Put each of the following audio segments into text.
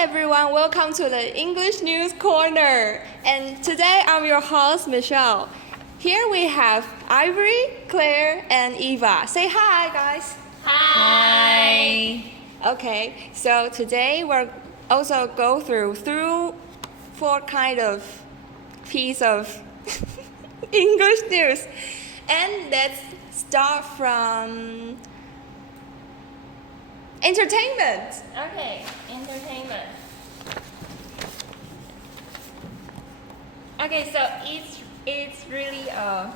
everyone, welcome to the English News Corner. And today I'm your host, Michelle. Here we have Ivory, Claire, and Eva. Say hi, guys. Hi. Okay, so today we're also go through four kind of piece of English news. And let's start from entertainment. Okay, entertainment. Okay, so it's really a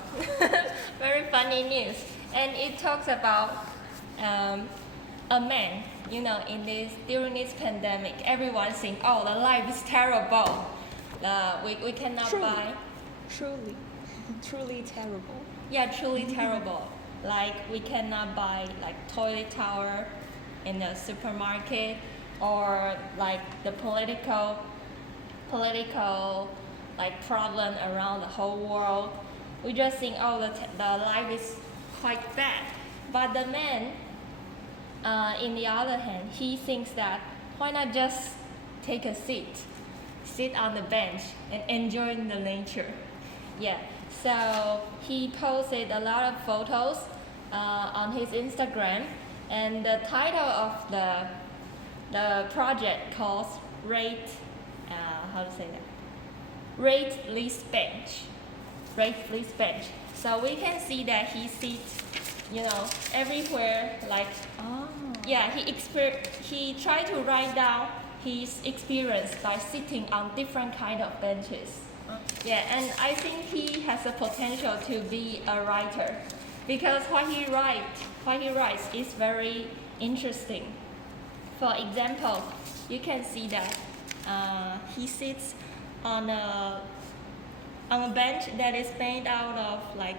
very funny news, and it talks about a man. You know, during this pandemic, everyone think, oh, the life is terrible. We cannot buy. Truly terrible. Yeah, truly terrible. Like we cannot buy like toilet towel in the supermarket, or like the political like problem around the whole world. We just think, oh, the life is quite bad. But the man, in the other hand, he thinks that why not just take a sit on the bench and enjoy the nature. Yeah. So he posted a lot of photos on his Instagram, and the title of the project calls Rate This Bench. Rate This Bench. So we can see that he sits, everywhere. Like, yeah, he tried to write down his experience by sitting on different kind of benches. Yeah, and I think he has the potential to be a writer, because what he writes is very interesting. For example, you can see that he sits on a bench that is made out of like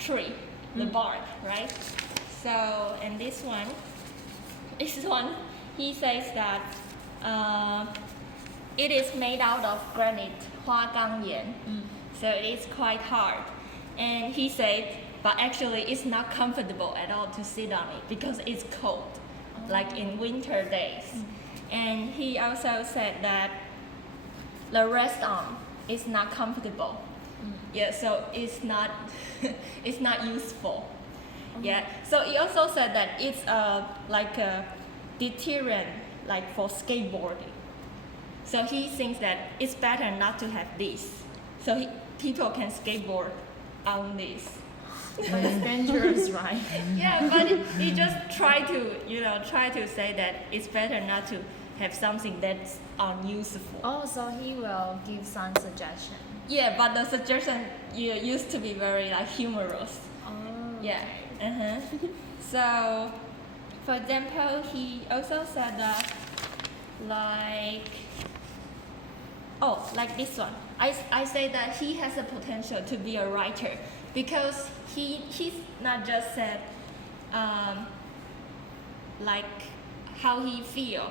tree, the bark, right? So, and this one, he says that it is made out of granite, 花岗岩. So it's quite hard. And he said, but actually it's not comfortable at all to sit on it because it's cold, like in winter days. And he also said that the rest arm is not comfortable. Yeah, so it's not useful. Yeah. So he also said that it's like a deterrent, like for skateboarding. So he thinks that it's better not to have this, so people can skateboard on this. But it's dangerous, right? Yeah, but he just try to say that it's better not to have something that's unuseful. Oh, so he will give some suggestion. Yeah, but the suggestion used to be very like humorous. Oh. Yeah. So, for example, he also said that like this one. I say that he has the potential to be a writer, because he's not just said like how he feel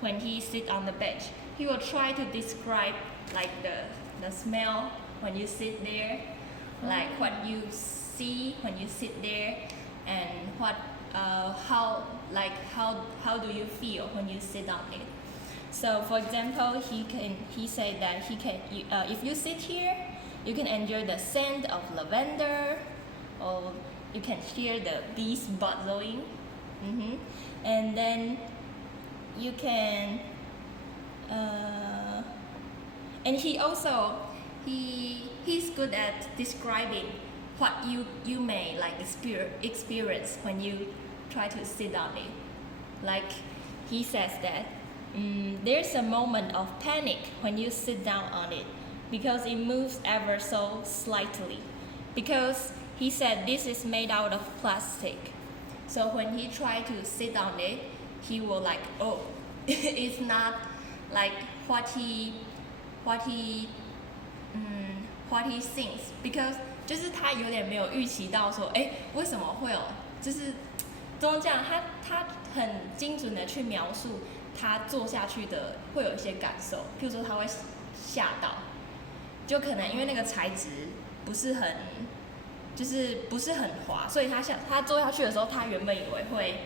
when he sit on the bench. He will try to describe like the smell when you sit there, like what you see when you sit there, and what how do you feel when you sit on it. So, for example, he said that if you sit here, you can enjoy the scent of lavender, or you can hear the bees buzzing, and then you can. And he's good at describing what you may like experience when you try to sit on it. Like he says that. There's a moment of panic when you sit down on it, because it moves ever so slightly. Because he said this is made out of plastic. So when he tried to sit on it, he will like, oh, it's not like what he thinks. Because 就是他有点没有预期到说，为什么会有，就是怎么讲，他很精准的去描述他坐下去的会有一些感受，譬如说他会吓到，就可能因为那个材质不是很滑，所以他坐下去的时候，他原本以为会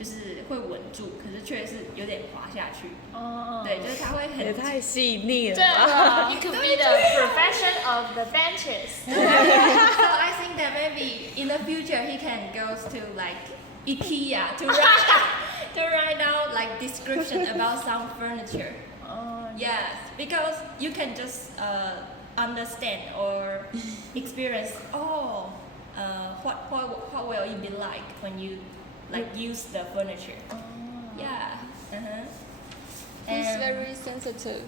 就是会稳住，可是却是有点滑下去。哦，对，就是它会很也太细腻了对吧。啊，you could be the profession of the benches. So I think that maybe in the future he can go to like IKEA to write out like description about some furniture. Yes, because you can just understand or experience. What will it be like when you like use the furniture? Yeah. He's very sensitive.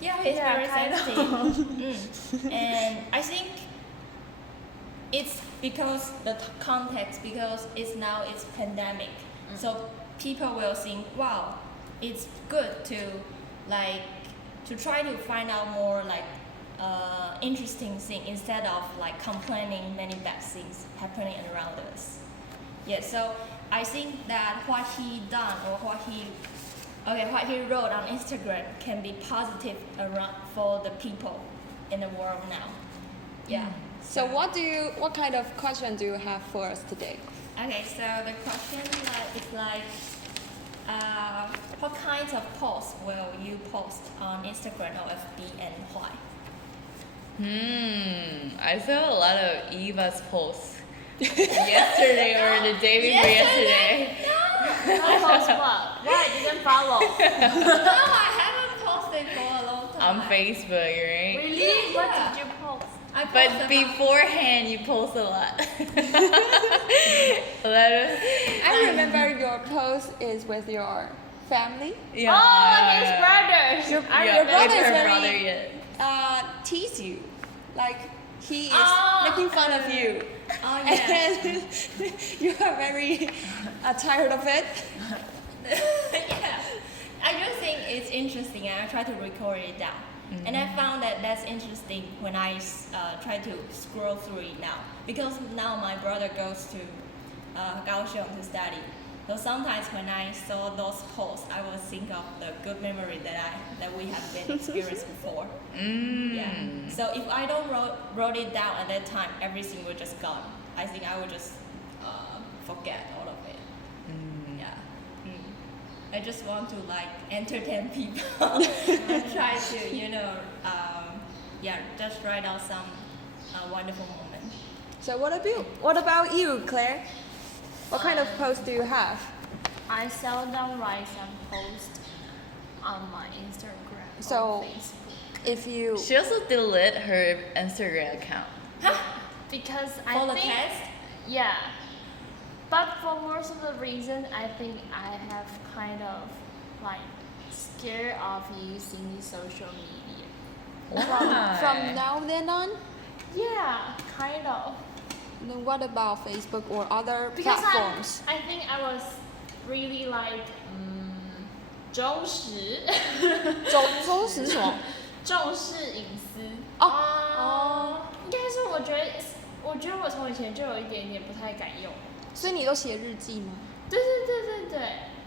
Yeah, he's Yeah, very kind of. sensitive. And I think it's because the context, because it's pandemic. So people will think, wow, it's good to try to find out more interesting thing instead of like complaining many bad things happening around us. Yeah, so I think that what he done or what he wrote on Instagram can be positive around for the people in the world now. Yeah. So what kind of question do you have for us today? Okay, so the question is like, what kinds of posts will you post on Instagram or FB and why? I saw a lot of Eva's posts yesterday or the day before yesterday. I post what? Why I didn't follow? No, I haven't posted for a long time. On Facebook, right? Really? What Yeah. did you post? I post But about- beforehand, you post a lot. I remember your post is with your family. Yeah. Oh, his brothers. Your Yeah, brother with is her very brother, yeah. tease you, like he is Oh. making fun of you, Oh yeah. and you are very tired of it. Yeah. I just think it's interesting and I try to record it down. And I found that that's interesting when I try to scroll through it now. Because now my brother goes to Kaohsiung to study. So sometimes when I saw those posts, I will think of the good memory that we have been experienced before. Yeah. So if I don't wrote it down at that time, everything will just gone. I think I would just forget all of it. Yeah. I just want to like entertain people and try to just write out some wonderful moments. So what about you, Claire? What kind of post do you have? I seldom write some post on my Instagram So- or Facebook If you She also deleted her Instagram account. because For I the think test? yeah. But for most of the reason, I think I have kind of like scared of using the social media. Why? from now then on, Yeah, kind of. then what about Facebook or other Because platforms? I think I was really like 忠实周是什么？重视隐私哦应该是我觉得我从以前就有一点点不太敢用。所以你都写日记吗？对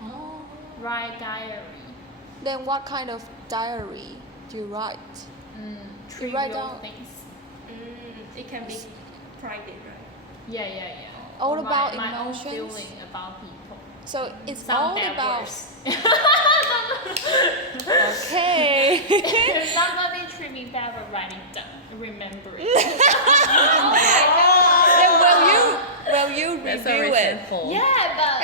哦。 ，write diary， Then what kind of diary do you write? You write trivial down- things. It can be private, right? Yeah. All Or about my own emotions? feeling about people. So it's Some all bad about. words. Okay. If somebody treat me bad for writing down, remember it. Then will you That's so review it? resentful. Yeah, but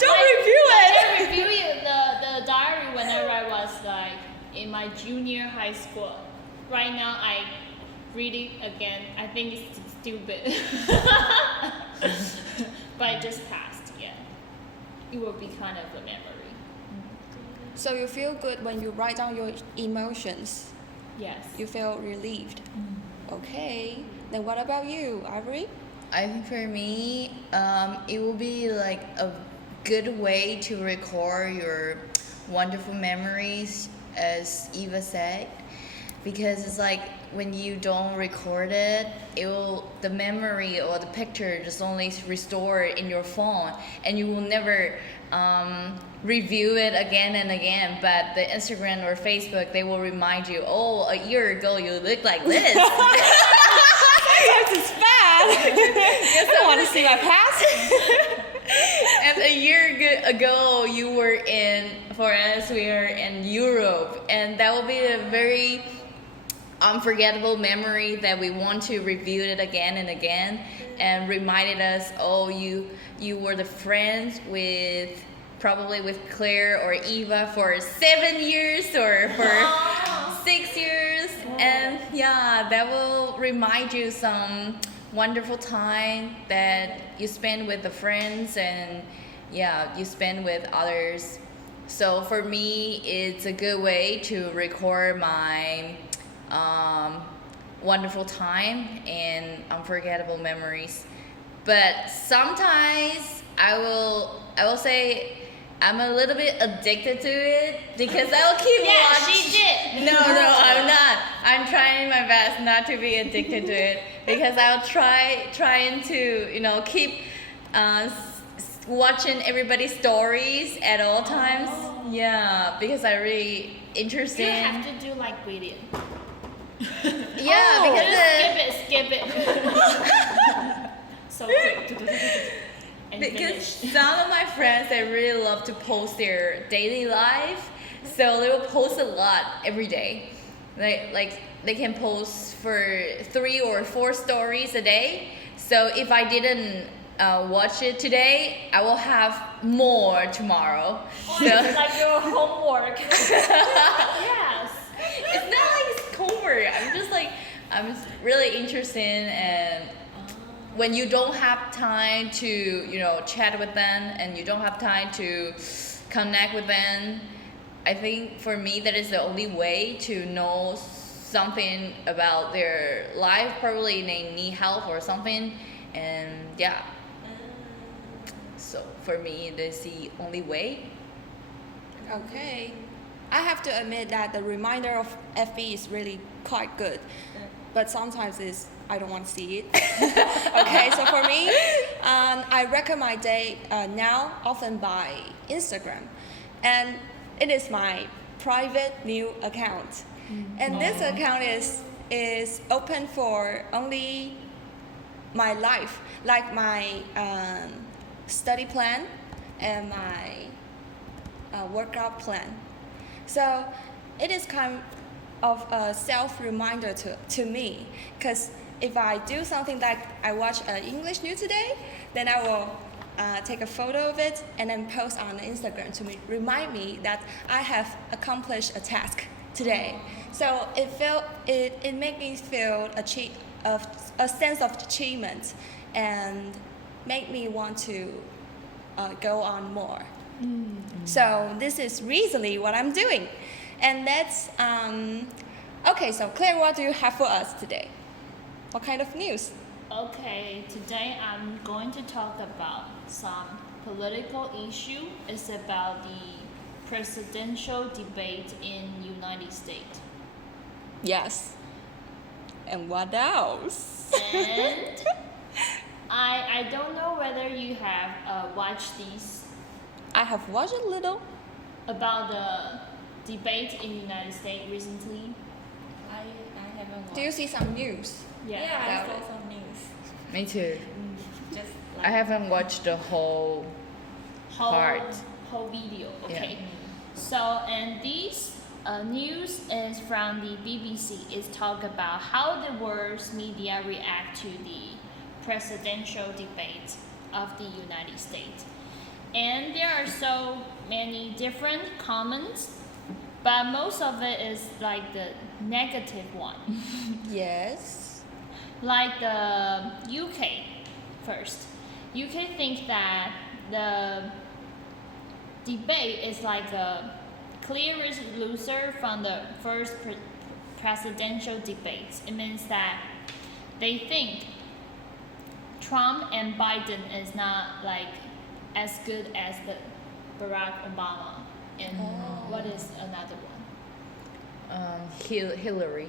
Don't like, review when it. I review it, the diary whenever I was like in my junior high school. Right now, I read it again. I think it's stupid, but it just passed. Yeah, it will be kind of a memory. So you feel good when you write down your emotions. Yes. You feel relieved. Okay. Then what about you, Ivory? I think for me, it will be like a good way to record your wonderful memories, as Eva said, because it's like when you don't record it, the memory or the picture just only restore in your phone, and you will never review it again and again. But the Instagram or Facebook, they will remind you, oh, a year ago you looked like this. Sometimes it's bad. You don't want to see my past. and a year ago, you were in, for us, we were in Europe, and that will be a very unforgettable memory that we want to review it again and again, and reminded us, oh, you were the friends with probably with Claire or Eva for 7 years or for 6 years, and yeah, that will remind you some wonderful time that you spend with the friends, and yeah, you spend with others. So for me, it's a good way to record my wonderful time and unforgettable memories. But sometimes I will say I'm a little bit addicted to it because I will keep Yeah, watching. she did. No, I'm not. I'm trying my best not to be addicted to it because I'll trying to keep watching everybody's stories at all times. Yeah, because I really interested. You have to do like William. Yeah, because Skip it. So quick. And because finish. some of my friends, they really love to post their daily life, so they will post a lot every day. Like they can post for 3 or 4 stories a day. So if I didn't watch it today, I will have more tomorrow. Oh, So it's like your homework. Yes. it's not like it's homework. I'm really interested, and when you don't have time to chat with them, and you don't have time to connect with them, I think for me that is the only way to know something about their life. Probably they need help or something, and yeah. So for me, that's the only way. Okay. I have to admit that the reminder of FB is really quite good, but sometimes I don't want to see it. Okay, so for me, I record my day now often by Instagram, and it is my private new account, and this account is open for only my life, like my study plan and my workout plan. So it is kind of a self-reminder to me, because if I do something like I watch English news today, then I will take a photo of it and then post on Instagram to remind me that I have accomplished a task today. So it made me feel a sense of achievement, and make me want to go on more. So this is recently what I'm doing, and that's okay. So Claire, what do you have for us today? What kind of news? Okay, today I'm going to talk about some political issue. It's about the presidential debate in United States. Yes. And what else? And I don't know whether you have watched these I have watched a little. about the debate in United States recently. I haven't watched. Do you see some news? Yeah. Yeah, I about saw it. some news. Me too. Just I like haven't watched the whole part. Whole video. Yeah. Okay. So and this news is from the BBC. It's talk about how the world's media react to the presidential debate of the United States. And there are so many different comments, but most of it is like the negative one. Yes. Like the UK first. UK think that the debate is like a clearest loser from the first presidential debates. It means that they think Trump and Biden is not like as good as the Barack Obama. And what is another one? Hillary.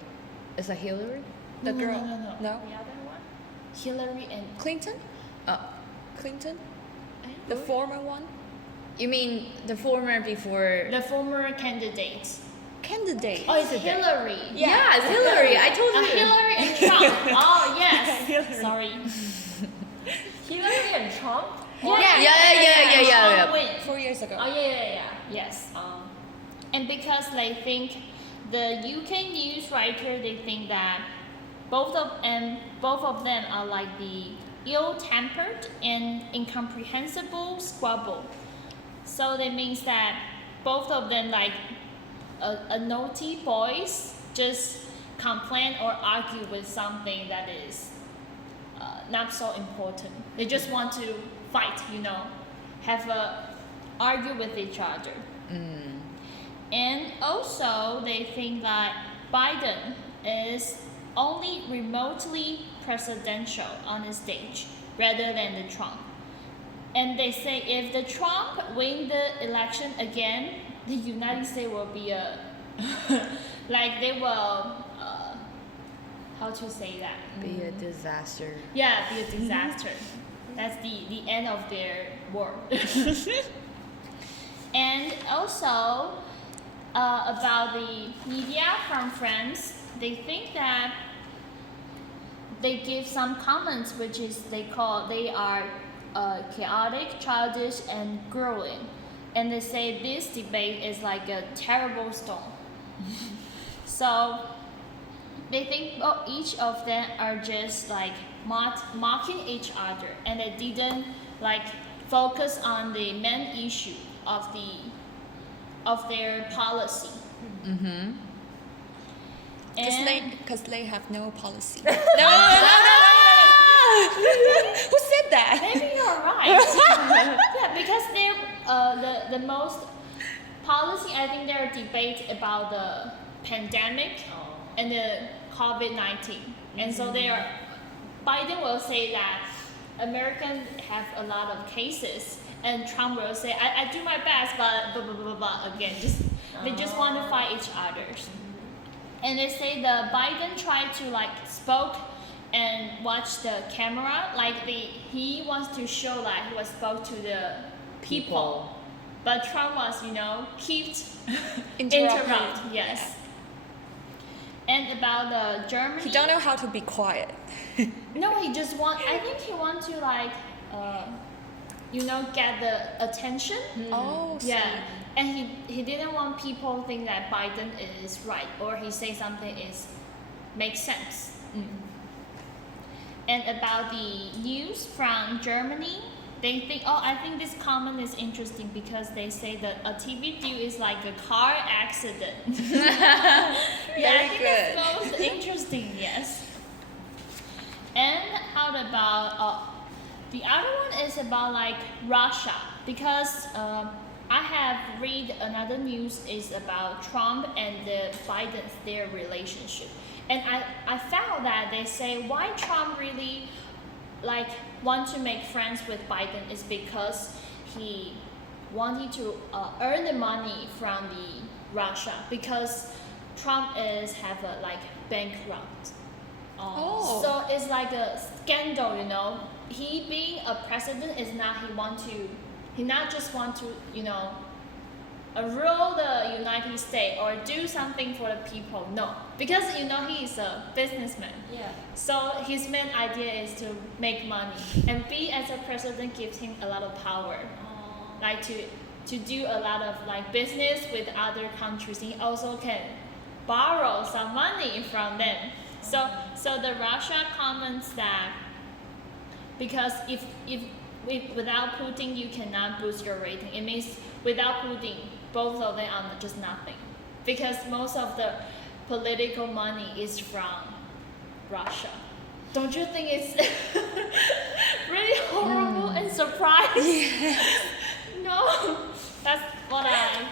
Is that Hillary? The No, girl. no. No? The other one? Hillary and Clinton? Clinton? The who? former one? You mean the former before? The former candidates. Candidate. Oh, it's Hillary. Yeah, it's Hillary. I told you. Hillary and Trump. Oh, yes. Sorry. Hillary and Trump. Yeah. Trump win. 4 years ago. Oh yeah. Yes. And because they think the UK news writer, they think that both of them are like the ill-tempered and incomprehensible squabble. So that means that both of them like a naughty boys just complain or argue with something that is not so important. They just want to fight, argue with each other. And also they think that Biden is only remotely presidential on the stage rather than the Trump. And they say if the Trump win the election again, the United States will be they will, how to say that? Be a disaster. Yeah, be a disaster. That's the end of their war. And also about the media from France, they think that they give some comments which is they are chaotic, childish, and grueling. And they say this debate is like a terrible storm. So they think each of them are just like mocking each other, and they didn't like focus on the main issue of their policy. Because they have no policy. No. Who said that? Maybe you're right. Yeah, because they're the most policy. I think they're debate about the pandemic and the COVID-19, and so Biden will say that Americans have a lot of cases, and Trump will say I do my best, but blah blah blah blah again. They just want to fight each other. And they say the Biden tried to like spoke and watch the camera, he wants to show that he was spoke to the people. But Trump was, kept interrupt. Yes. Yeah. And about the Germany, He don't know how to be quiet. no, he just I think he want to get the attention. Oh, Yeah. And he didn't want people think that Biden is right or he say something makes sense. And about the news from Germany, they think, I think this comment is interesting because they say that a TV deal is like a car accident. I think good. that's most interesting, yes. And how about, the other one is about like Russia, because I have read another news is about Trump and Biden's their relationship. And I found that they say why Trump really want to make friends with Biden is because he wanted to earn the money from the Russia, because Trump have a bankrupt. Oh. So it's like a scandal, He being a president is not he not just want to rule the United States or do something for the people. No, because he is a businessman. Yeah. So his main idea is to make money, and be as a president gives him a lot of power, to do a lot of business with other countries. He also can borrow some money from them. So the Russia comments that because if without Putin you cannot boost your rating. It means without Putin both of them are just nothing, because most of the political money is from Russia. Don't you think it's really horrible and surprising? No, that's what I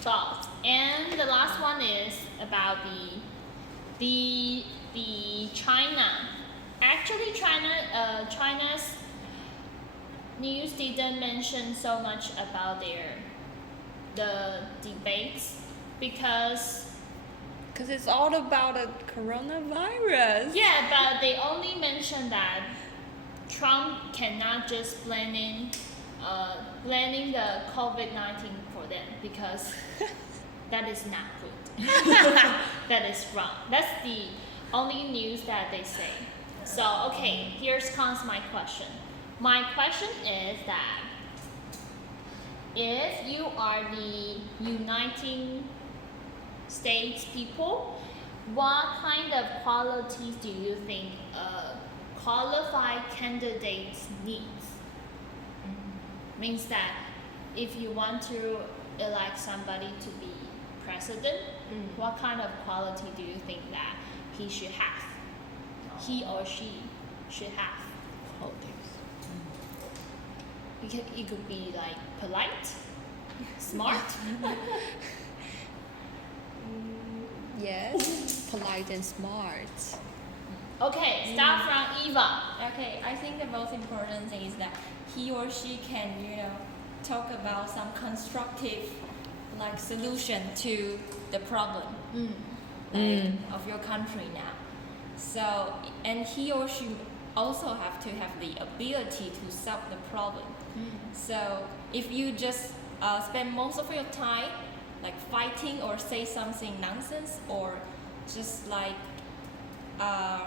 thought. And the last one is about the China. Actually, China's news didn't mention so much about the debates because it's all about the coronavirus. Yeah, but they only mentioned that Trump cannot just blaming the COVID-19 for them, because that is not good. That is wrong. That's the only news that they say. So okay, comes my question. my question is that if you are the United States people, what kind of qualities do you think a qualified candidate needs? Means that if you want to elect somebody to be president, what kind of quality do you think that he should have? He or she should have. It could be like polite, smart. Yes, polite and smart. Okay, start from Eva. Okay, I think the most important thing is that he or she can, talk about some constructive, like solution to the problem, of your country now. So, and he or she also have to have the ability to solve the problem. So, if you just spend most of your time like fighting or say something nonsense or just like I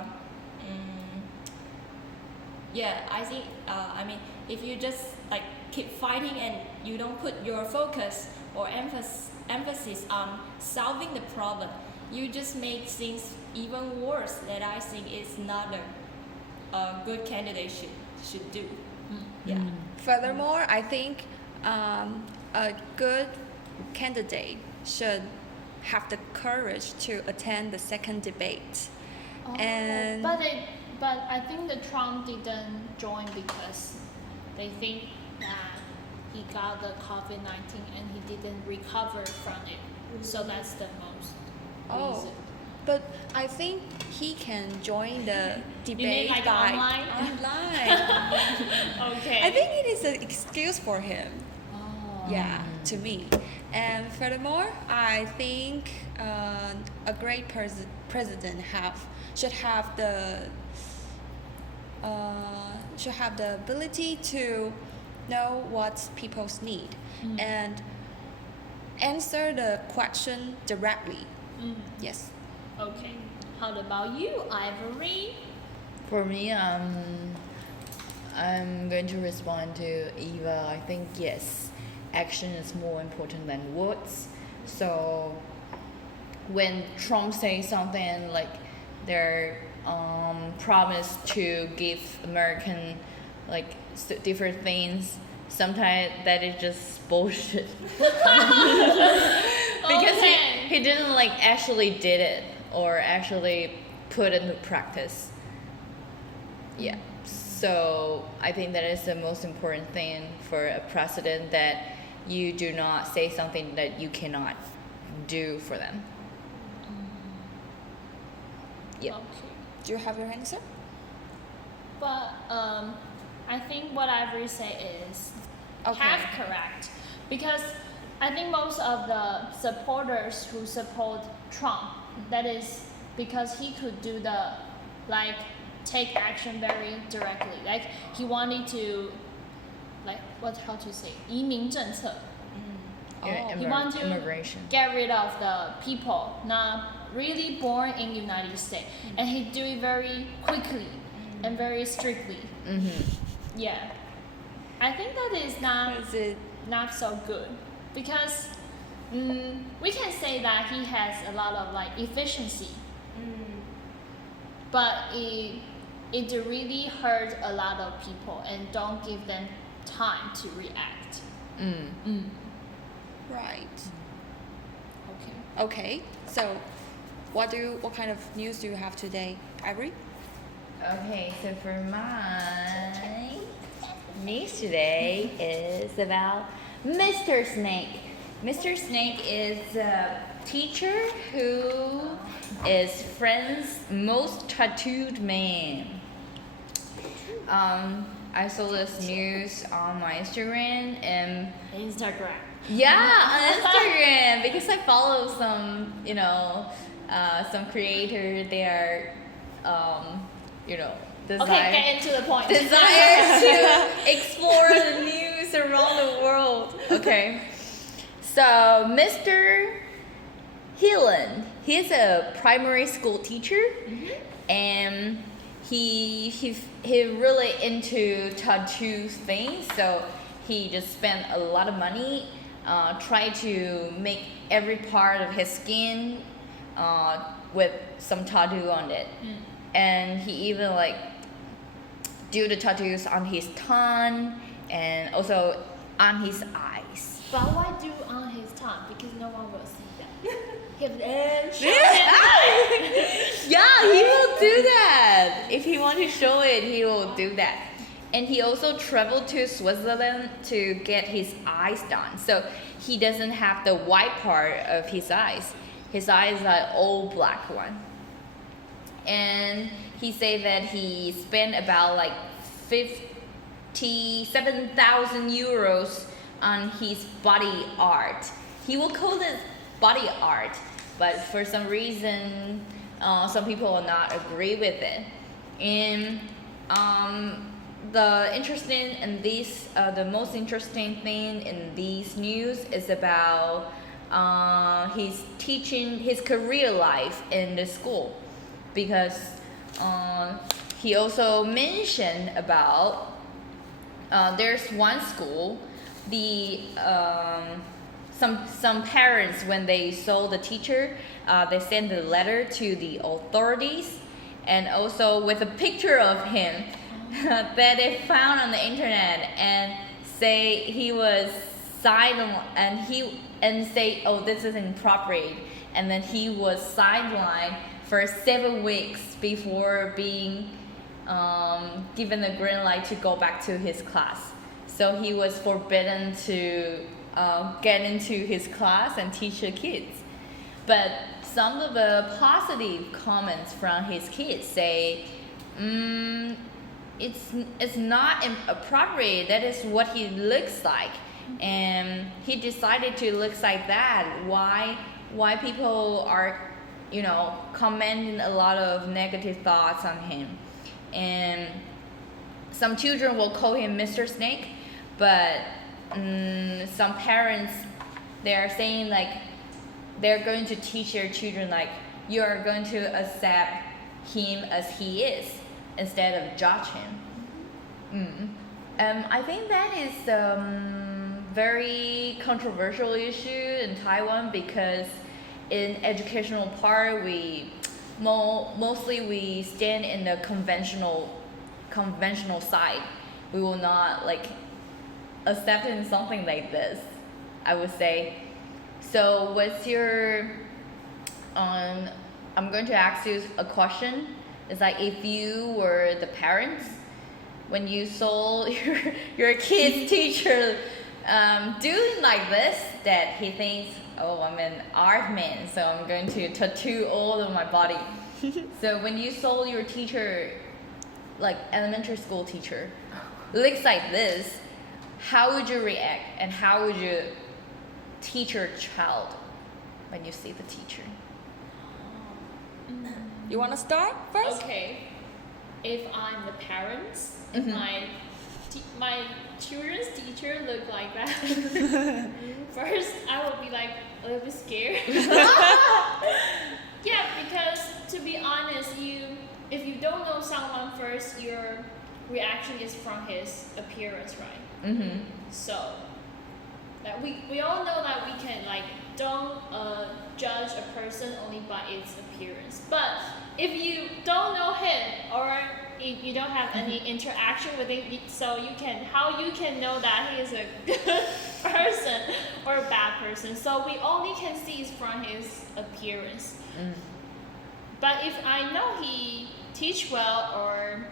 think if you just like keep fighting and you don't put your focus or emphasis on solving the problem, you just make things even worse. That I think is not a good candidate should do. Yeah. Furthermore, I think a good candidate should have the courage to attend the second debate. And But I think the Trump didn't join because they think that he got the COVID-19 and he didn't recover from it. So that's the most reason. But I think he can join the debate You mean like by online? Okay. I think it is an excuse for him. Oh. Yeah, to me. And furthermore, I think a great president should have the ability to know what people's need and answer the question directly. Yes. Okay. How about you, Ivory? For me, I'm going to respond to Eva. I think yes, action is more important than words. So when Trump says something like their promise to give American like different things, sometimes that is just bullshit. Because he didn't like actually did it or actually put it into practice. Yeah. So I think that is the most important thing for a president, that you do not say something that you cannot do for them. Yeah. Okay. Do you have your answer? But I think what Ivory say is Okay. half correct, because I think most of the supporters who support Trump, that is because he could do the like take action very directly. Like he wanted to like how to say 移民政策. Yeah, He want to immigration. get rid of the people not really born in United States, and he do it very quickly and very strictly. Yeah, I think that is not so good, because we can say that he has a lot of like efficiency, but it really hurt a lot of people and don't give them time to react. Right. Okay. Okay. So, what kind of news do you have today, Ivory? Okay, so for my news today is about Mr. Snake. Mr. Snake is a teacher who is Friends' most tattooed man. I saw this news on my Instagram and yeah, on Instagram, because I follow some, some creator. They are, Okay, get into the point. desire to explore the news around the world. Okay, so Mr. Heelan, he's a primary school teacher, and he really into tattoo things, so he just spent a lot of money try to make every part of his skin with some tattoo on it. And he even like do the tattoos on his tongue and also on his eyes. But why do on his tongue? Because no one will see that. Yeah, he will do that. If he want to show it, he will do that. And he also traveled to Switzerland to get his eyes done. So he doesn't have the white part of his eyes. His eyes are all black one. And he said that he spent about like 57,000 euros on his body art. He will call this body art, but for some reason, some people will not agree with it. And the most interesting thing in these news is about his career life in the school, because he also mentioned about there's one school, some parents, when they saw the teacher, they sent a letter to the authorities, and also with a picture of him that they found on the internet, and say he was silent, and say, oh, this is inappropriate, and then he was sidelined for 7 weeks before being given the green light to go back to his class. So he was forbidden to get into his class and teach the kids. But some of the positive comments from his kids say, it's not appropriate. That is what he looks like, and he decided to look like that. Why people are, commenting a lot of negative thoughts on him, and some children will call him Mr. Snake, but some parents, they are saying like they're going to teach their children like you are going to accept him as he is instead of judge him. I think that is very controversial issue in Taiwan, because in educational part we mostly we stand in the conventional side. We will not like accepting something like this, I would say. So what's your I'm going to ask you a question. It's like, if you were the parents, when you saw your kid's teacher doing like this, that he thinks, oh, I'm an art man, so I'm going to tattoo all of my body. So when you saw your teacher, like elementary school teacher, looks like this, how would you react, and how would you teach your child when you see the teacher? You want to start first? Okay. If I'm the parents, Mhm. my children's teacher look like that, first I will be like a little bit scared. Yeah, because to be honest, if you don't know someone first, your reaction is from his appearance, right? Mm-hmm. So that we all know that we can don't judge a person only by its appearance. But if you don't know him, or if you don't have any interaction with him, how you can know that he is a good person or a bad person? So we only can see it from his appearance. But if I know he teach well, or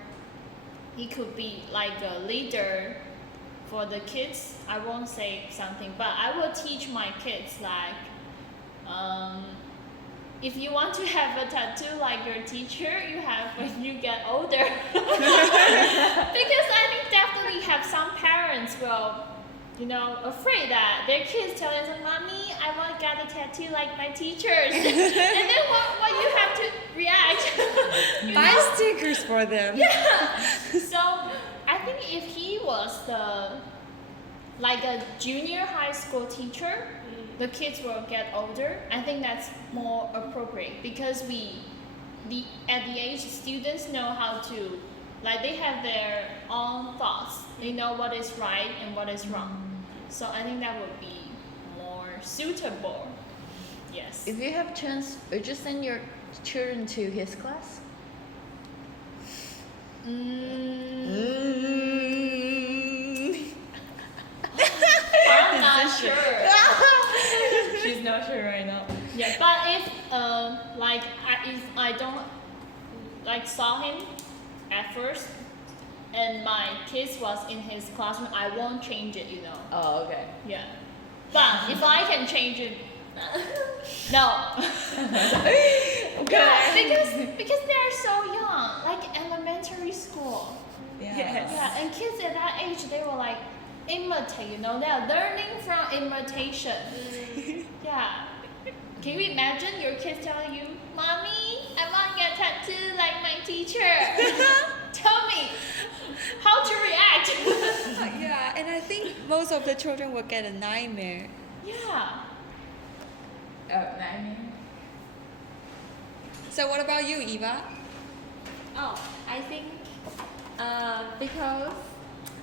he could be like a leader for the kids, I won't say something, but I will teach my kids if you want to have a tattoo like your teacher, you have when you get older. Because I think definitely have some parents will, afraid that their kids telling them, "Mommy, I want to get a tattoo like my teachers." And then what you have to react? Buy stickers for them. Yeah. So I think if he was a junior high school teacher, the kids will get older. I think that's more appropriate, because we at the age students know how to, like they have their own thoughts. They know what is right and what is wrong. So I think that would be more suitable. Yes. If you have chance, would you send your children to his class? I'm not sure. She's not sure right now. Yeah, but if if I don't like saw him at first, and my kids was in his classroom, I won't change it. Oh, okay. Yeah. But if I can change it, no. Yeah, because they're so young, like elementary school. Yes. Yeah, and kids at that age, they will like imitate. They're learning from imitation. Yeah. Can you imagine your kids telling you, "Mommy, I want to get tattooed like my teacher." Tell me how to react. Yeah, and I think most of the children will get a nightmare. Yeah. So what about you, Eva? Oh, I think because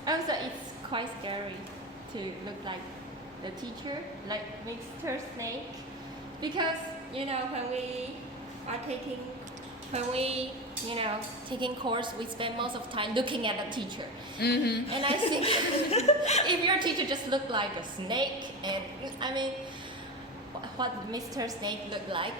also it's quite scary to look like the teacher, like Mr. Snake, because when we are taking course, we spend most of the time looking at the teacher. Mm-hmm. And I think if your teacher just looked like a snake, and I mean, what Mr. Snake looked like,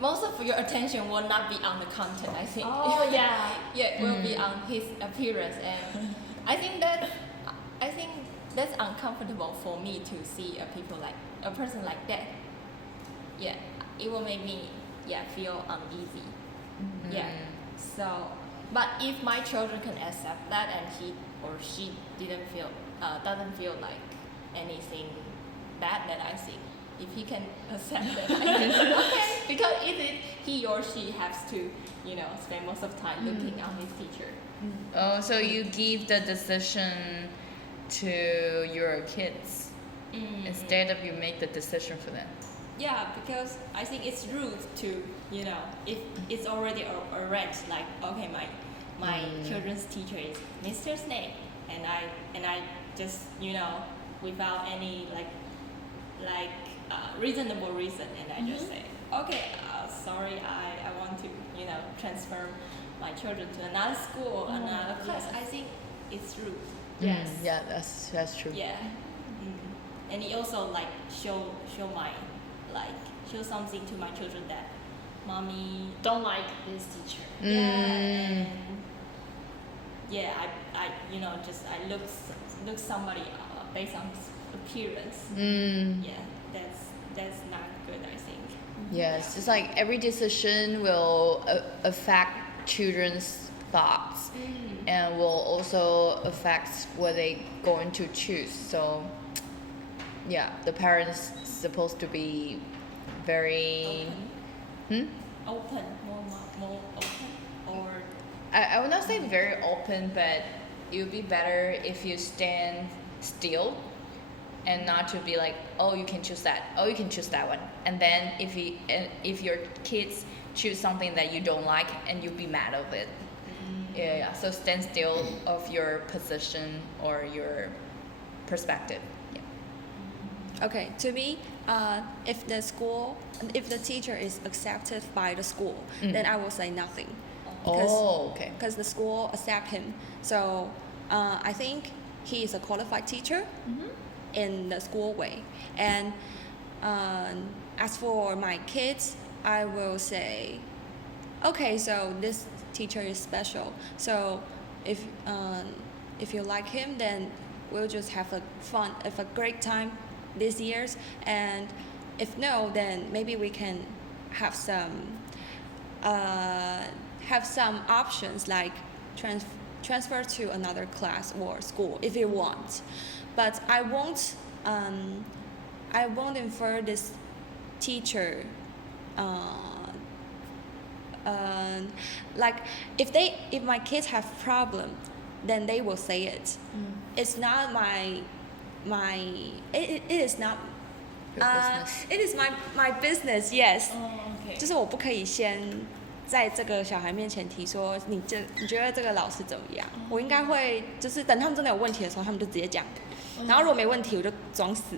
most of your attention will not be on the content, I think. Oh yeah. Yeah, it will be on his appearance, and I think that's uncomfortable for me to see a person like that. Yeah, it will make me feel uneasy. Yeah. So, but if my children can accept that and he or she doesn't feel like anything bad that I see, if he can accept it, I think okay. Because he or she has to, spend most of the time looking on his teacher. Oh, so you give the decision to your kids instead of you make the decision for them. Yeah, because I think it's rude to, if it's already arranged, like, okay, my children's teacher is Mr. Snake, and I just, without any reasonable reason, and I just say, okay, sorry, I want to, transfer my children to another school, another class. I think it's rude. Yes. Yeah, that's true. Yeah. And he also show something to my children that mommy Don't like this teacher. and I I look somebody based on his appearance. Yeah, that's not good, I think. Yes, it's like every decision will affect children's thoughts and will also affect what they going to choose. So yeah, the parents supposed to be very Open, more open, or I would not say very open, but it would be better if you stand still and not to be like, oh, you can choose that, oh, you can choose that one, and then if your kids choose something that you don't like and you'll be mad of it. Yeah, so stand still of your position or your perspective. Yeah. Okay, to me, if the teacher is accepted by the school, then I will say nothing. Okay. Because the school accept him. So I think he is a qualified teacher in the school way. And as for my kids, I will say, okay, so this teacher is special. So if you like him, then we'll just have a great time this years. And if no, then maybe we can have some options like transfer to another class or school if you want. But I won't infer this teacher like if my kids have problem, then they will say it. It's not it is not your business? It is my business, yes. 哦，OK。就是我不可以先在这个小孩面前提说你觉得这个老师怎么样？我应该会就是等他们真的有问题的时候，他们就直接讲。然后如果没问题，我就装死。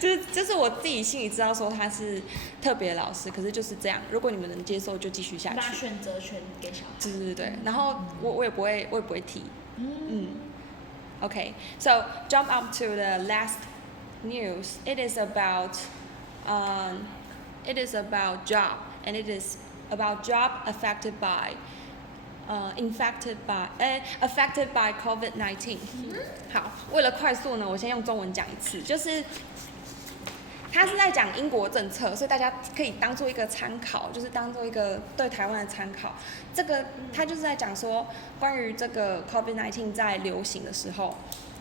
就是我自己心里知道说他是特别的老师，可是就是这样。如果你们能接受，就继续下把去。选择权给小孩。对。然后我也不会提。Okay, so jump up to the last news. It is about job, and it is about job affected by COVID-19. 好，为了快速呢，我先用中文讲一次，就是他是在讲英国政策，所以大家可以当做一个参考，就是当做一个对台湾的参考。这个他就是在讲说，关于这个 COVID-19 在流行的时候，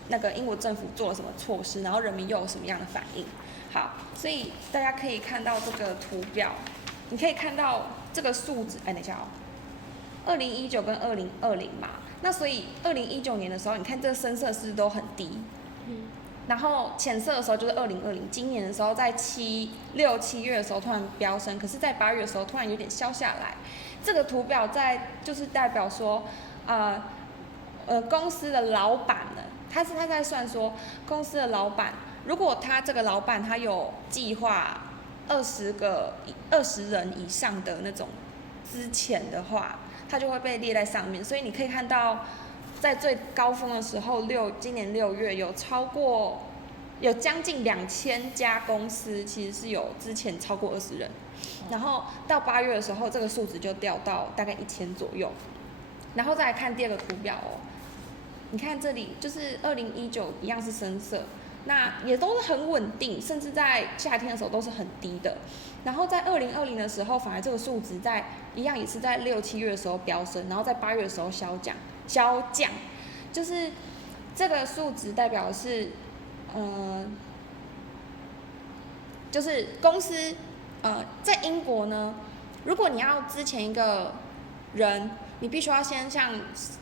那个英国政府做了什么措施，然后人民又有什么样的反应。好，所以大家可以看到这个图表，你可以看到这个数字，等一下哦，2019跟2020嘛，那所以2019年的时候，你看这个深色是不是都很低？然后浅色的时候就是2020，今年的时候在6、7月的时候突然飙升，可是在8月的时候突然有点消下来。这个图表就是代表说，公司的老板呢，他在算说公司的老板，如果他这个老板他有计划20人以上的那种资遣的话，他就会被列在上面。所以你可以看到，在最高峰的时候，今年6月有将近2000家公司其实是有之前超过20人，然后到8月的时候，这个数值就掉到大概1000左右。然后再来看第二个图表哦，你看这里就是2019一样是深色，那也都是很稳定，甚至在夏天的时候都是很低的。然后在2020的时候，反而这个数值一样也是在6、7月的时候飙升，然后在8月的时候消降，就是这个数值代表的是，就是公司，在英国呢，如果你要资遣一个人，你必须要先向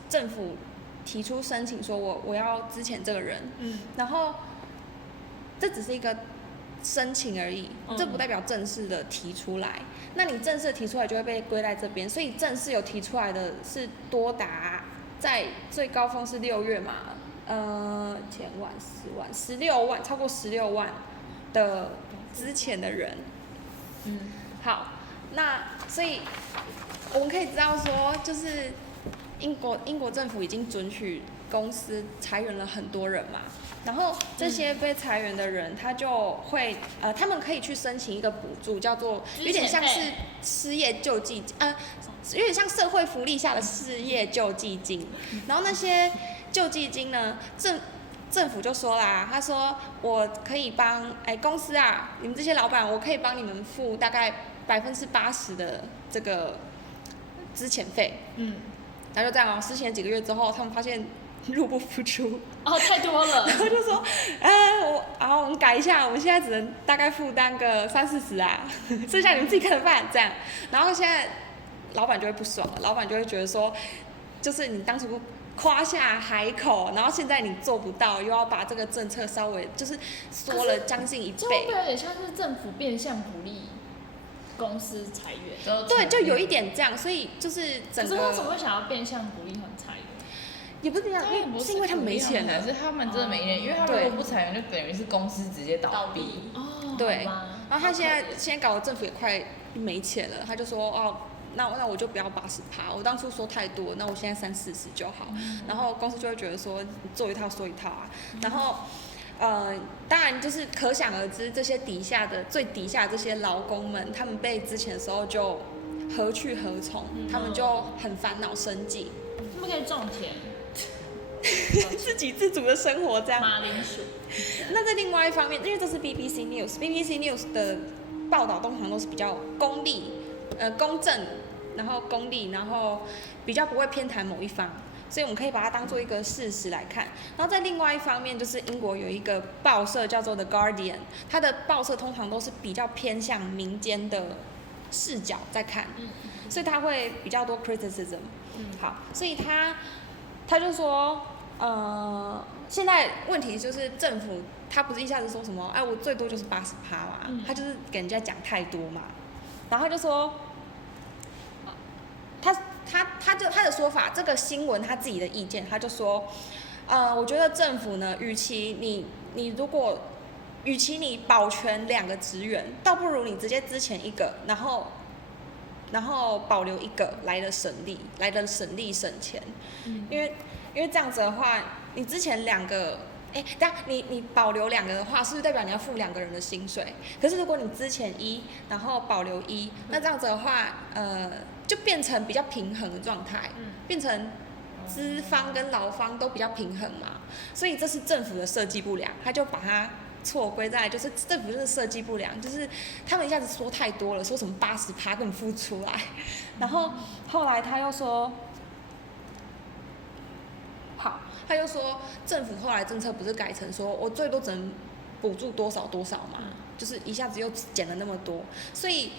政府提出申请，说我要资遣这个人，然后这只是一个申请而已，这不代表正式的提出来。那你正式提出来就会被归在这边，所以正式有提出来的是多达在最高峰是6月嘛，10万、10万、16万，超过16万的资遣的人。好，那所以我们可以知道说，就是英国政府已经准许公司裁员了很多人嘛。然后这些被裁员的人，他就会他们可以去申请一个补助，叫做有点像是失业救济，有点像社会福利下的失业救济金。然后那些救济金呢，政府就说啦，他说我可以帮公司啊，你们这些老板，我可以帮你们付大概80%的这个资遣费。然后就这样实行了几个月之后，他们发现入不敷出。太多了。然后就说，我们改一下，我们现在只能大概负担个30-40啊，剩下你们自己看着办这样。然后现在老板就会不爽了，老板就会觉得说，就是你当初夸下海口，然后现在你做不到，又要把这个政策稍微就是缩了将近1倍。这会不会有点像是政府变相鼓励公司裁员？对，就有一点这样，所以就是整个。可是为什么会想要变相鼓励他们裁员？也不是这样，是因为他们没钱了，是他们真的没钱，因为他们如果不裁员，就等于是公司直接倒闭。对，然后他现在搞得政府也快没钱了，他就说那我就不要80%，我当初说太多，那我现在30-40就好。然后公司就会觉得说做一套说一套啊。然后当然就是可想而知，这些最底下这些劳工们，他们被之前的时候就何去何从，他们就很烦恼生计。他们可以种田。自给自足的生活这样。马铃薯。那在另外一方面，因为这是 BBC News 的报道通常都是比较公正，然后公利，然后比较不会偏袒某一方，所以我们可以把它当做一个事实来看。然后在另外一方面，就是英国有一个报社叫做 The Guardian， 它的报社通常都是比较偏向民间的视角在看，所以它会比较多 criticism。好，所以他就说，现在问题就是政府他不是一下子说什么，哎，我最多就是80%嘛，他就是给人家讲太多嘛，然后他就说，他的说法，这个新闻他自己的意见，他就说，我觉得政府呢，与其你保全2个职员，倒不如你直接资遣1个，然后保留1个来的省力省钱，因为这样子的话，你之前2个，你保留2个的话，是不是代表你要付2个人的薪水？可是如果你之前1，然后保留1，那这样子的话，就变成比较平衡的状态，变成资方跟劳方都比较平衡嘛，所以这是政府的设计不良，他就把它错归在就是政府就是设计不良，就是他们一下子说太多了，说什么80%根本付不出来，然后后来他又说。好，他就说政府后来政策不是改成说我最多只能补助多少嘛，就是一下子又减了那么多，所以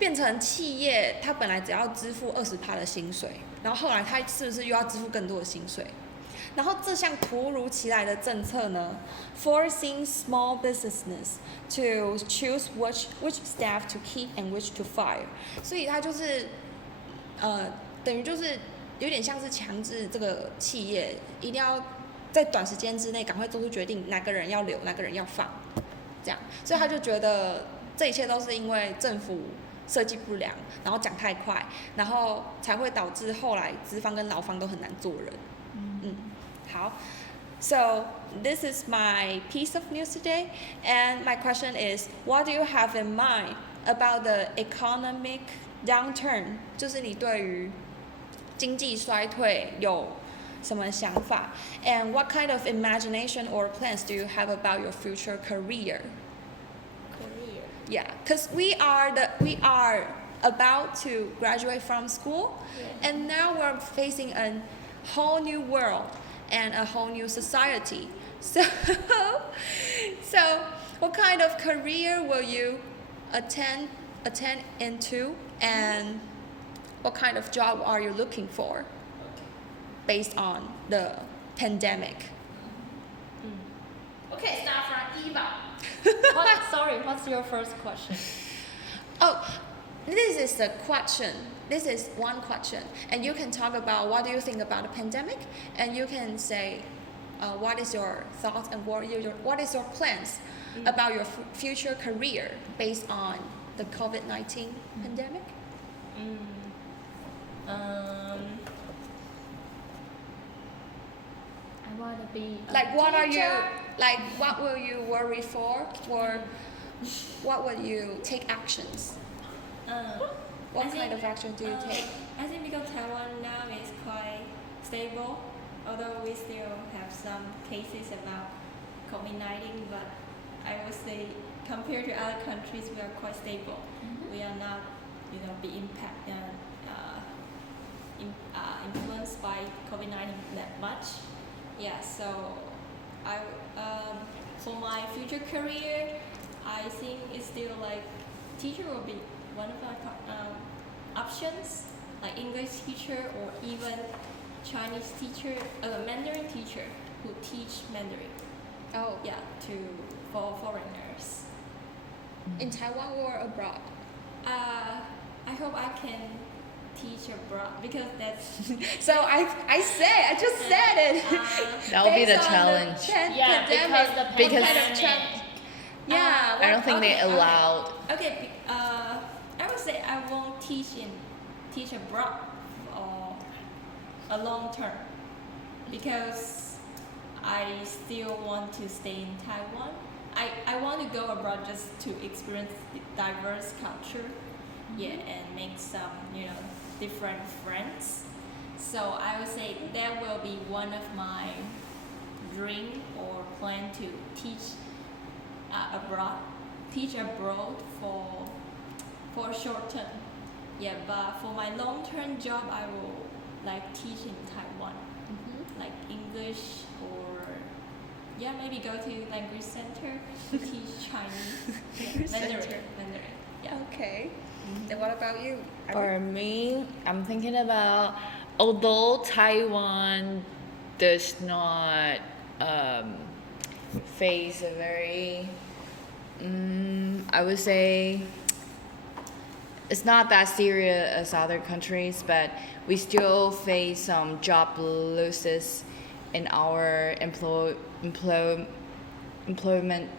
变成企业它本来只要支付20%的薪水，然后后来它是不是又要支付更多的薪水？然后这项突如其来的政策呢 ，forcing small businesses to choose which staff to keep and which to fire， 所以它就是等于就是有点像是强制这个企业一定要在短时间之内赶快做出决定，哪个人要留，哪个人要放，这样，所以他就觉得这一切都是因为政府设计不良，然后讲太快，然后才会导致后来资方跟劳方都很难做人。好。So this is my piece of news today, and my question is, what do you have in mind about the economic downturn？ 就是你对于经济衰退有什么想法 ？And what kind of imagination or plans do you have about your future career? Yeah, because we are about to graduate from school, and now we're facing a whole new world and a whole new society. So what kind of career will you attend into, and what kind of job are you looking for based on the pandemic? Okay, start from Eva. What's your first question? Oh, this is the question. This is one question, and you can talk about what do you think about the pandemic, and you can say what is your thoughts and what is your plans about your future career based on the COVID-19 pandemic. I want to be a Like what are you teacher. like? What will you worry for, or what will you take actions? What kind of action do you take? I think because Taiwan now is quite stable, although we still have some cases about COVID-19, but I would say compared to other countries, we are quite stable. We are not, be influenced by COVID-19 that much. Yeah, so for my future career, I think it's still like teacher will be one of my options, like English teacher or even Chinese teacher, Mandarin teacher who teach Mandarin. Oh, Yeah, for foreigners. in Taiwan or abroad? I hope I can teach abroad because that's So I just said it. That will be the Based on challenge. Yeah, because the Because- pandemic. Yeah. I don't think they okay, allowed. Okay, I would say I won't teach abroad for a long term because I still want to stay in Taiwan. I want to go abroad just to experience the diverse culture, and make some different friends. So I would say that will be one of my dream or plan to teach abroad for a short term. Yeah, but for my long term job, I will like teach in Taiwan, like English or maybe go to language center to teach Chinese, Mandarin. Yeah. Okay. And what about you? For me, I'm thinking about, although Taiwan does not face a very, I would say, it's not that serious as other countries, but we still face some job losses in our employment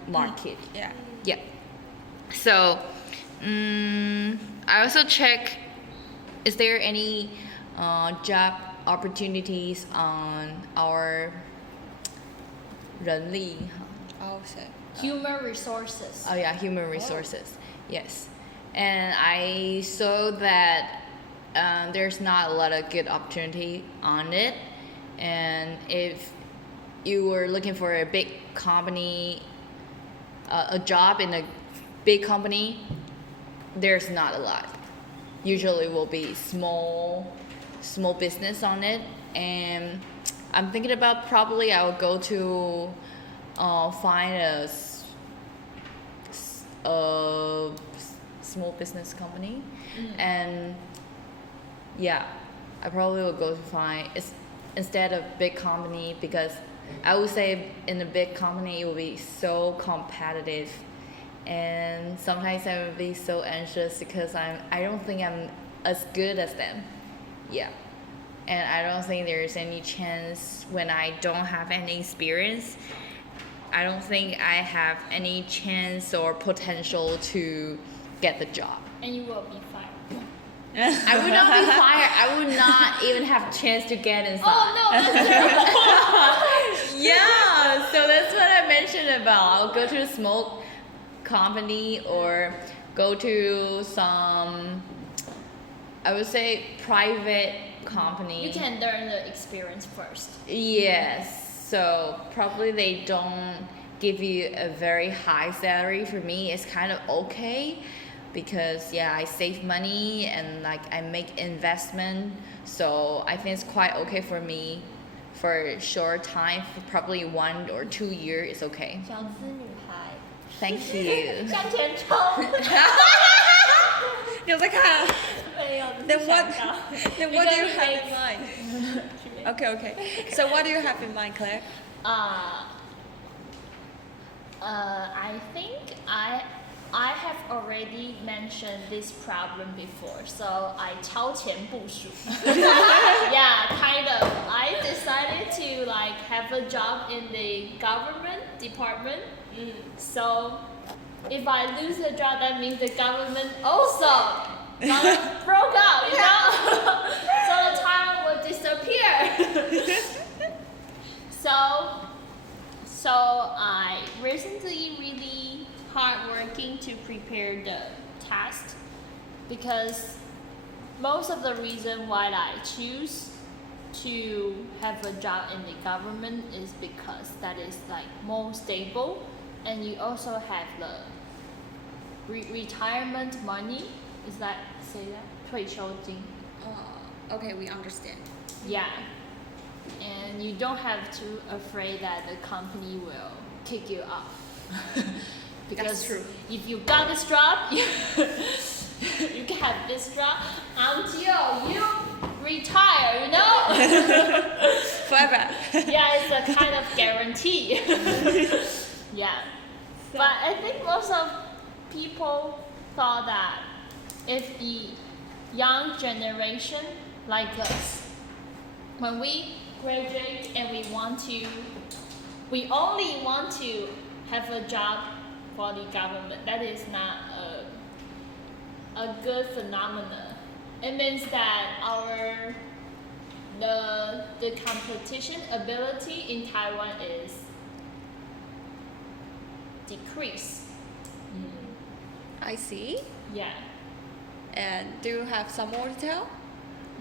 market. Yeah. Yeah. So, I also check, is there any job opportunities on our 人力? Oh, so. Human resources. Oh yeah, human resources. Yes. And I saw that there's not a lot of good opportunity on it. And if you were looking for a big company, a job in a big company, there's not a lot. Usually will be small business on it. And I'm thinking about probably I will go to find a small business company. And yeah, I probably will go to find instead of big company, because I would say in a big company it will be so competitive, and sometimes I will be so anxious because I don't think I'm as good as them. Yeah. And I don't think there's any chance when I don't have any experience. I don't think I have any chance or potential to get the job. And you will be fired. I would not be fired. I would not even have a chance to get inside. Oh no, that's terrible. Yeah, so that's what I mentioned about. I'll go to a small company or go to some, I would say, private company. You can learn the experience first. Yes, so probably they don't give you a very high salary. For me, it's kind of okay, because yeah, I save money and like I make investment, so I think it's quite okay for me for a short time, for probably 1 or 2 years is okay. 小资女孩 Thank you. 向前冲。你有在看？没有， Then 只是 what? 想到 Then what do you Because have it in makes- mind? Okay, okay. So what do you have in mind, Claire? I think I have already mentioned this problem before, so I 超前部署. Yeah, kind of. I decided to like have a job in the government department. So if I lose the job, that means the government also gonna broke out, you know? So the town will disappear. So I recently really hard working to prepare the test, because most of the reason why I choose to have a job in the government is because that is like more stable, and you also have the retirement money. Is that say that? 退休金. Okay, we understand. Yeah. And you don't have to afraid that the company will kick you off. Because That's true. if you got this job, you can have this job until you retire, you know? Forever. Yeah, it's a kind of guarantee. Yeah. But I think most of people thought that if the young generation like us, when we graduate and we only want to have a job for the government, that is not a good phenomenon. It means that the competition ability in Taiwan is decreased. I see. Yeah. And do you have some more to tell?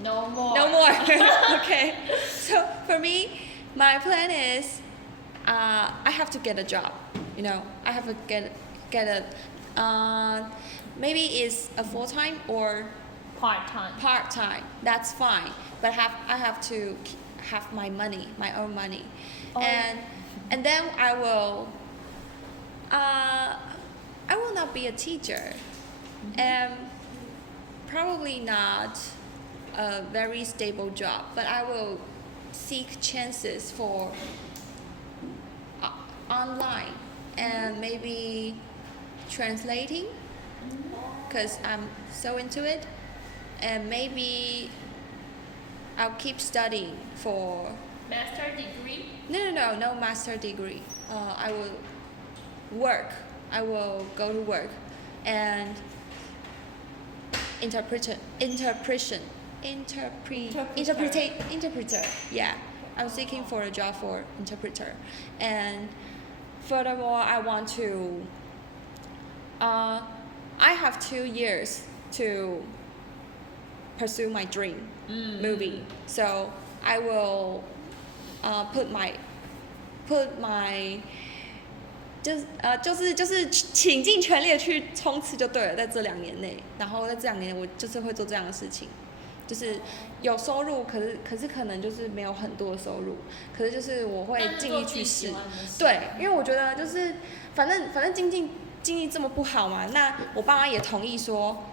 No more. No more. Okay. So for me, my plan is, I have to get a job. You know, I have to get a, maybe it's a full time or Part-time. part time. That's fine. But I have to have my money, my own money, Oh. and then I will not be a teacher, and probably not a very stable job, but I will seek chances for online and maybe translating because I'm so into it, and maybe I'll keep studying for Master degree? no master degree. I will work. I will go to work and interpreter. Yeah, I'm seeking for a job for interpreter, and furthermore, I want to. I have 2 years to pursue my dream movie, so I will put my 就是倾尽全力的去冲刺就对了，在这2年内，然后在这2年我就是会做这样的事情，就是有收入，可是可能就是没有很多的收入，可是就是我会尽力去试，对，因为我觉得就是反正经济这么不好嘛，那我爸妈也同意说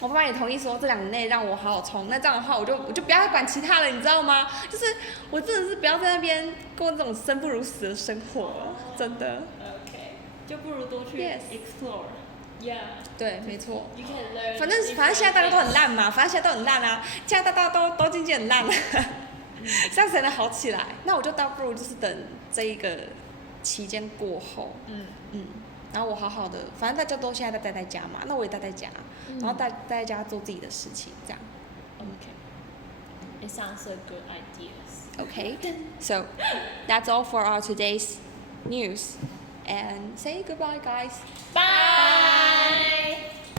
这2年内让我好好冲，那这样的话我就不要管其他了，你知道吗？就是我真的是不要在那边过这种生不如死的生活了，真的。OK， 就不如多去 explore。Yeah。对，没错。You can learn。反正现在大家都很烂嘛，现在都很烂啊，现在大家都经济很烂，这样才能好起来。那我就倒不如就是等这一个期间过后，然后我好好的，反正大家都现在待在家嘛，那我也待在家，然后待在家做自己的事情，这样。Okay. It sounds like good ideas. Okay, so that's all for our today's news, and say goodbye, guys. Bye.